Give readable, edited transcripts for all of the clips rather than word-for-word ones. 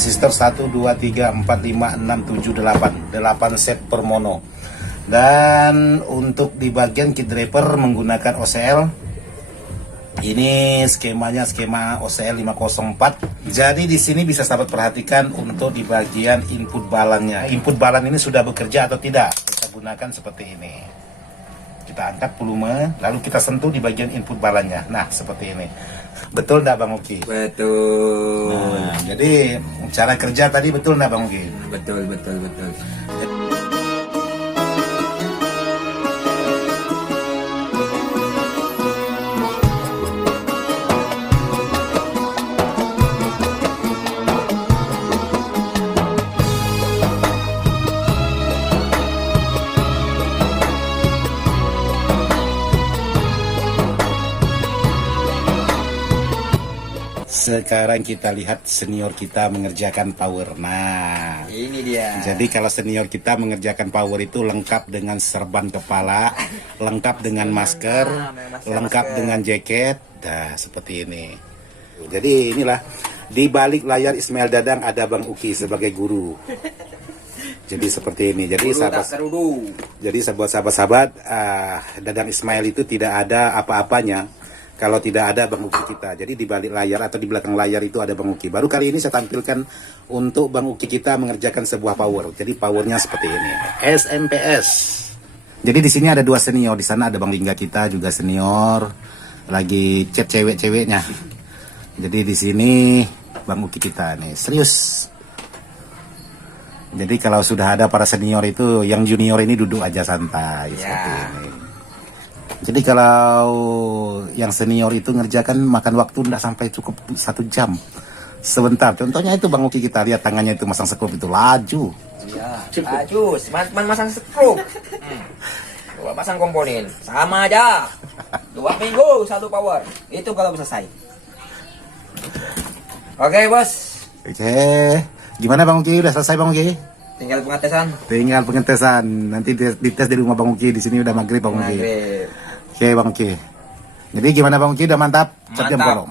transistor 1 2 3 4 5 6 7 8 set per mono. Dan untuk di bagian kit driver menggunakan OCL. Ini skemanya skema OCL 504. Jadi di sini bisa sahabat perhatikan untuk di bagian input balannya. Input balan ini sudah bekerja atau tidak? Kita gunakan seperti ini. Kita angkat volume, lalu kita sentuh di bagian input balannya. Nah, seperti ini. Betul enggak Bang Uki? Betul. Nah, jadi cara kerja tadi betul enggak Bang Uki? Betul. Sekarang kita lihat senior kita mengerjakan power. Nah, Ini dia. jadi kalau senior kita mengerjakan power itu lengkap dengan serban kepala, lengkap dengan masker, lengkap dengan jaket. Nah, seperti ini. Jadi inilah di balik layar Ismail Dadang ada Bang Uki sebagai guru. Jadi seperti ini. Jadi sahabat-sahabat, Dadang Ismail itu tidak ada apa-apanya kalau tidak ada Bang Uki kita. Jadi di balik layar atau di belakang layar itu ada Bang Uki. Baru kali ini saya tampilkan untuk Bang Uki kita mengerjakan sebuah power. Jadi powernya seperti ini. SMPS. Jadi di sini ada dua senior. Di sana ada Bang Lingga kita juga senior. Lagi chat cewek-ceweknya. Jadi di sini Bang Uki kita nih. Serius. Jadi kalau sudah ada para senior itu, yang junior ini duduk aja santai. Seperti ini. Jadi kalau yang senior itu ngerjakan makan waktu tidak sampai cukup 1 jam. Sebentar, contohnya itu Bang Uki kita lihat tangannya itu masang skrup itu laju. Iya, laju. Masang skrup. Dua pasang komponen, sama aja. 2 minggu 1 power. Itu kalau selesai. Oke bos. Oke, gimana Bang Uki? Udah selesai Bang Uki? Tinggal pengetesan. Tinggal pengetesan. Nanti dites di rumah Bang Uki. Di sini udah maghrib Bang Uki. Oke Bang Uki. Jadi gimana Bang Uki? Udah mantap? Cap jempol.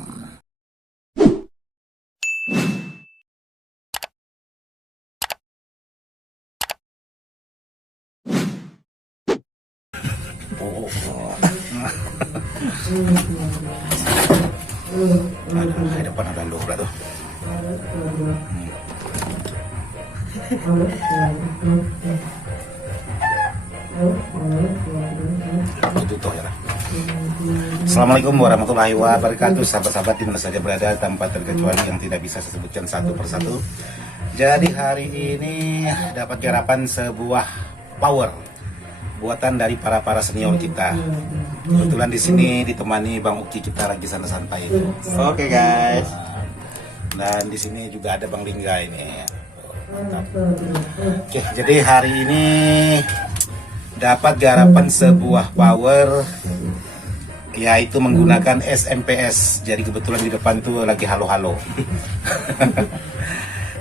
Ada depan ada luar tuh. Tutup ya. Assalamualaikum warahmatullahi wabarakatuh. Sahabat-sahabat di mana saja berada tanpa terkecuali yang tidak bisa saya sebutkan satu persatu. Jadi hari ini dapat garapan sebuah power buatan dari para senior kita. Kebetulan di sini ditemani Bang Uki kita lagi santai itu. Oke guys. Dan di sini juga ada Bang Lingga ini. Mantap. Oke, jadi hari ini dapat garapan sebuah power yaitu menggunakan SMPS. Jadi kebetulan di depan itu lagi halo-halo.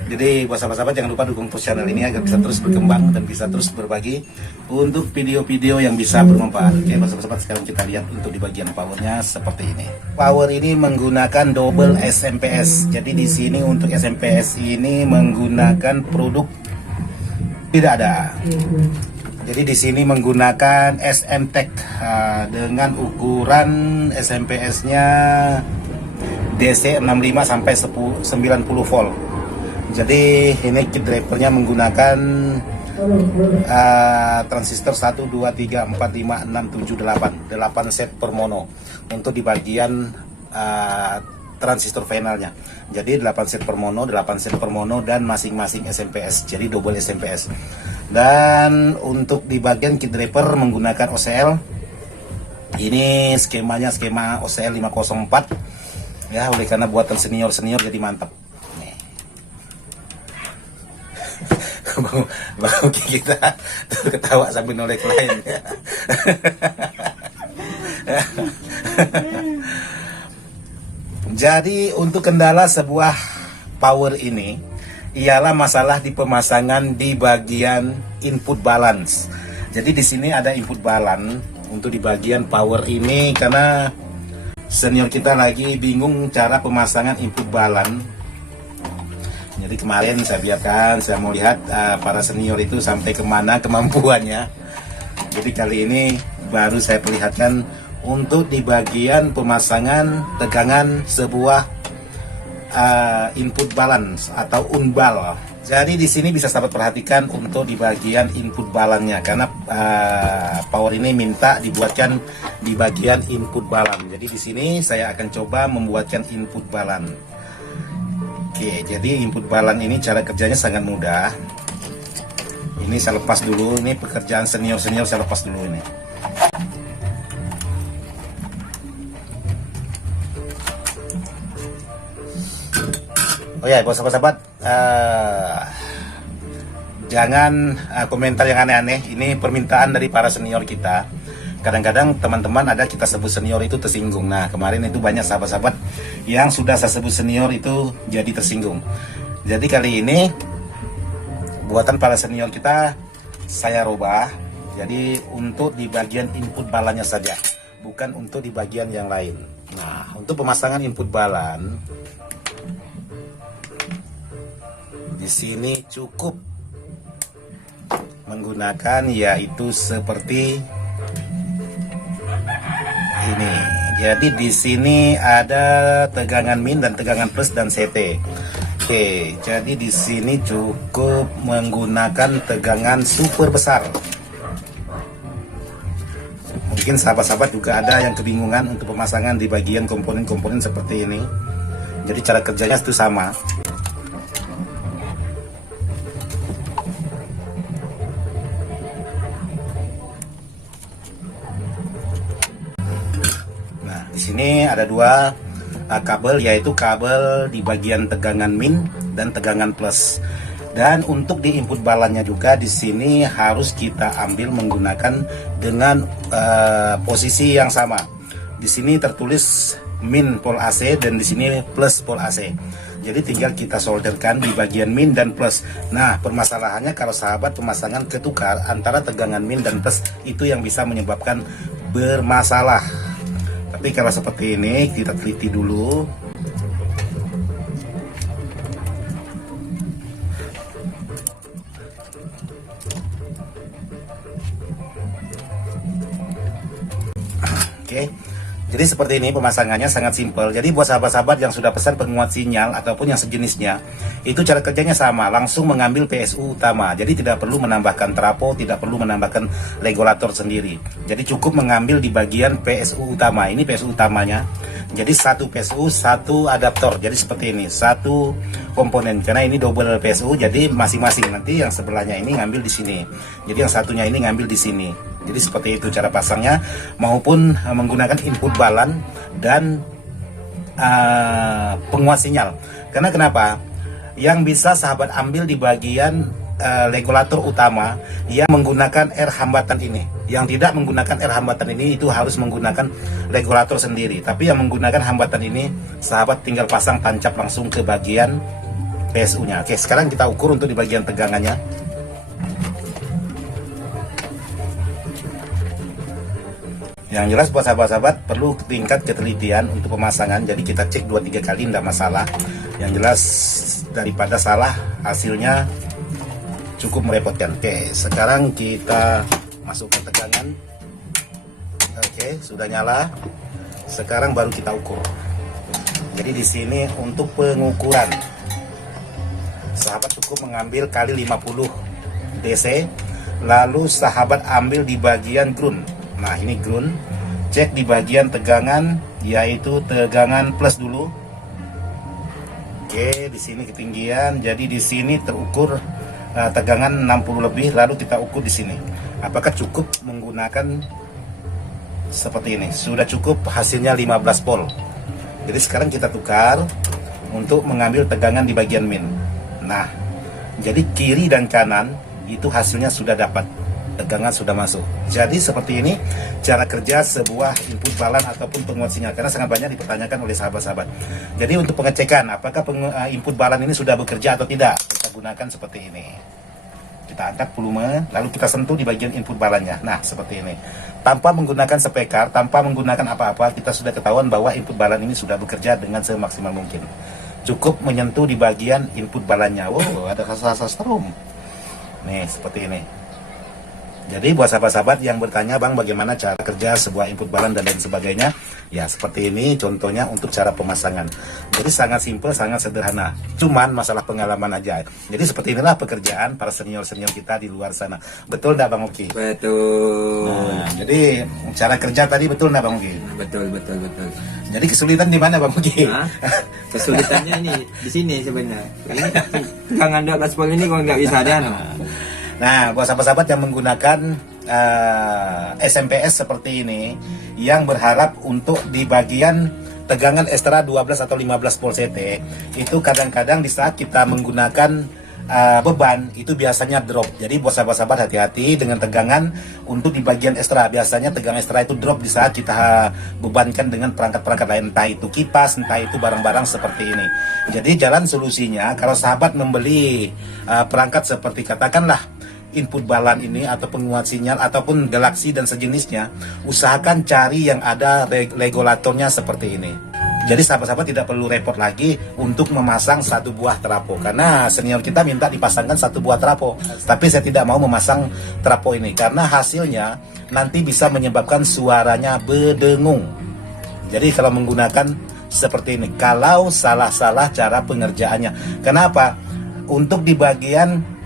Jadi buat sahabat-sahabat jangan lupa dukung terus channel ini agar bisa terus berkembang dan bisa terus berbagi untuk video-video yang bisa bermanfaat. Oke buat sahabat-sahabat, sekarang kita lihat untuk di bagian powernya seperti ini. Power ini menggunakan double SMPS. Jadi di sini untuk SMPS ini menggunakan produk tidak ada. Jadi di sini menggunakan SM Tech dengan ukuran SMPS-nya DC 65 sampai 90 volt. Jadi ini kit drivernya menggunakan transistor 1 2 3 4 5 6 7 8 set per mono untuk di bagian transistor finalnya. Jadi 8 set per mono dan masing-masing SMPS. Jadi double SMPS. Dan untuk di bagian kit driver menggunakan OCL. Ini skemanya skema OCL 504. Ya, oleh karena buatan senior jadi mantap. Bang Uki kita ketawa sambil nolek lain. Jadi untuk kendala sebuah power ini ialah masalah di pemasangan di bagian input balance. Jadi di sini ada input balance untuk di bagian power ini karena senior kita lagi bingung cara pemasangan input balance. Jadi kemarin saya biarkan, saya mau lihat para senior itu sampai kemana kemampuannya. Jadi kali ini baru saya perlihatkan untuk di bagian pemasangan tegangan sebuah input balance atau unbal. Jadi di sini bisa sahabat perhatikan untuk di bagian input balannya, karena power ini minta dibuatkan di bagian input balan. Jadi di sini saya akan coba membuatkan input balan. Oke, jadi input balan ini cara kerjanya sangat mudah. Ini saya lepas dulu, ini pekerjaan senior saya lepas dulu ini. Oh ya, buat sahabat-sahabat, jangan komentar yang aneh-aneh. Ini permintaan dari para senior kita. Kadang-kadang teman-teman ada kita sebut senior itu tersinggung. Nah, kemarin itu banyak sahabat-sahabat yang sudah saya sebut senior itu jadi tersinggung. Jadi kali ini buatan para senior kita saya rubah. Jadi untuk di bagian input balannya saja, bukan untuk di bagian yang lain. Nah, untuk pemasangan input balan di sini cukup menggunakan yaitu seperti ini. Jadi di sini ada tegangan min dan tegangan plus dan CT. Oke, jadi di sini cukup menggunakan tegangan super besar. Mungkin sahabat-sahabat juga ada yang kebingungan untuk pemasangan di bagian komponen-komponen seperti ini. Jadi cara kerjanya itu sama. Di sini ada dua kabel, yaitu kabel di bagian tegangan min dan tegangan plus. Dan untuk di input balannya juga di sini harus kita ambil menggunakan dengan posisi yang sama. Di sini tertulis min pol AC dan di sini plus pol AC. Jadi tinggal kita solderkan di bagian min dan plus. Nah, permasalahannya kalau sahabat pemasangan ketukar antara tegangan min dan plus, itu yang bisa menyebabkan bermasalah. Tapi kalau seperti ini kita teliti dulu. Oke. Jadi seperti ini pemasangannya sangat simpel. Jadi buat sahabat-sahabat yang sudah pesan penguat sinyal ataupun yang sejenisnya, itu cara kerjanya sama, langsung mengambil PSU utama. Jadi tidak perlu menambahkan trapo, tidak perlu menambahkan regulator sendiri. Jadi cukup mengambil di bagian PSU utama. Ini PSU utamanya. Jadi satu PSU, satu adaptor. Jadi seperti ini, satu komponen. Karena ini double PSU, jadi masing-masing nanti yang sebelahnya ini ngambil di sini. Jadi yang satunya ini ngambil di sini. Jadi seperti itu cara pasangnya, maupun menggunakan input balan dan penguat sinyal. Karena kenapa? Yang bisa sahabat ambil di bagian regulator utama yang menggunakan R hambatan ini. Yang tidak menggunakan R hambatan ini itu harus menggunakan regulator sendiri. Tapi yang menggunakan hambatan ini, sahabat tinggal pasang tancap langsung ke bagian PSU-nya. Oke, sekarang kita ukur untuk di bagian tegangannya. Yang jelas buat sahabat-sahabat perlu tingkat ketelitian untuk pemasangan. Jadi kita cek 2-3 kali tidak masalah. Yang jelas daripada salah hasilnya cukup merepotkan. Oke, sekarang kita masukkan tegangan. Oke, sudah nyala. Sekarang baru kita ukur. Jadi di sini untuk pengukuran, sahabat cukup mengambil kali 50 DC. Lalu sahabat ambil di bagian ground. Nah, ini ground. Cek di bagian tegangan, yaitu tegangan plus dulu. Oke, di sini ketinggian. Jadi di sini terukur tegangan 60 lebih, lalu kita ukur di sini. Apakah cukup menggunakan seperti ini? Sudah cukup, hasilnya 15 volt. Jadi sekarang kita tukar untuk mengambil tegangan di bagian min. Nah, jadi kiri dan kanan itu hasilnya sudah dapat. Tegangan sudah masuk. Jadi seperti ini cara kerja sebuah input balan ataupun penguat sinyal, karena sangat banyak dipertanyakan oleh sahabat-sahabat. Jadi untuk pengecekan apakah input balan ini sudah bekerja atau tidak, kita gunakan seperti ini. Kita angkat volume, lalu kita sentuh di bagian input balannya. Nah, seperti ini. Tanpa menggunakan spekar, tanpa menggunakan apa-apa, kita sudah ketahuan bahwa input balan ini sudah bekerja dengan semaksimal mungkin. cukup menyentuh di bagian input balannya. Wow, ada rasa strom. Nih, seperti ini. Jadi buat sahabat-sahabat yang bertanya, Bang, bagaimana cara kerja sebuah input balan dan lain sebagainya, ya seperti ini contohnya untuk cara pemasangan. Jadi sangat simpel, sangat sederhana. Cuman masalah pengalaman aja. Jadi seperti inilah pekerjaan para senior-senior kita di luar sana. Betul enggak, Bang Oki? Betul. Nah, jadi cara kerja tadi betul enggak, Bang Oki? Betul. Jadi kesulitan di mana, Bang Oki? Hah? Kesulitannya ini di sini sebenarnya. Ini jangan 12 volt ini kalau nggak bisa ada. Nah, buat sahabat-sahabat yang menggunakan SMPS seperti ini, yang berharap untuk di bagian tegangan ekstra 12 atau 15 volt CT, itu kadang-kadang di saat kita menggunakan beban, itu biasanya drop. Jadi buat sahabat-sahabat hati-hati dengan tegangan untuk di bagian ekstra. Biasanya tegangan ekstra itu drop di saat kita bebankan dengan perangkat-perangkat lain, entah itu kipas, entah itu barang-barang seperti ini. Jadi jalan solusinya, kalau sahabat membeli perangkat seperti katakanlah input balan ini atau penguat sinyal ataupun Galaxy dan sejenisnya, usahakan cari yang ada regulatornya seperti ini. Jadi sahabat-sahabat tidak perlu repot lagi untuk memasang satu buah trapo, karena senior kita minta dipasangkan satu buah trapo, tapi saya tidak mau memasang trapo ini karena hasilnya nanti bisa menyebabkan suaranya berdengung. Jadi kalau menggunakan seperti ini, kalau salah-salah cara pengerjaannya. Kenapa? Untuk di bagian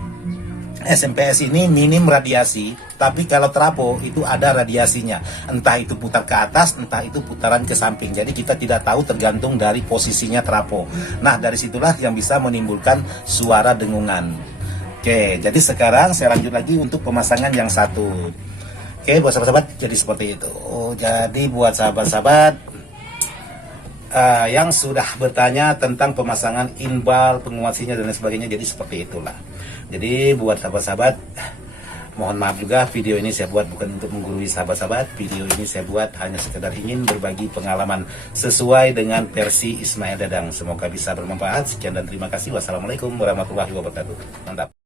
SMPS ini minim radiasi, tapi kalau trapo itu ada radiasinya, entah itu putar ke atas, entah itu putaran ke samping. Jadi kita tidak tahu, tergantung dari posisinya trapo. Nah, dari situlah yang bisa menimbulkan suara dengungan. Oke, jadi sekarang saya lanjut lagi untuk pemasangan yang satu. Oke, buat sahabat-sahabat, jadi seperti itu. Jadi buat sahabat-sahabat yang sudah bertanya tentang pemasangan inbal, penguat sinyal dan lain sebagainya, jadi seperti itulah. Jadi buat sahabat-sahabat, mohon maaf juga, video ini saya buat bukan untuk menggurui sahabat-sahabat. Video ini saya buat hanya sekedar ingin berbagi pengalaman sesuai dengan versi Ismail Dadang. Semoga bisa bermanfaat. Sekian dan terima kasih. Wassalamualaikum warahmatullahi wabarakatuh. Mantap.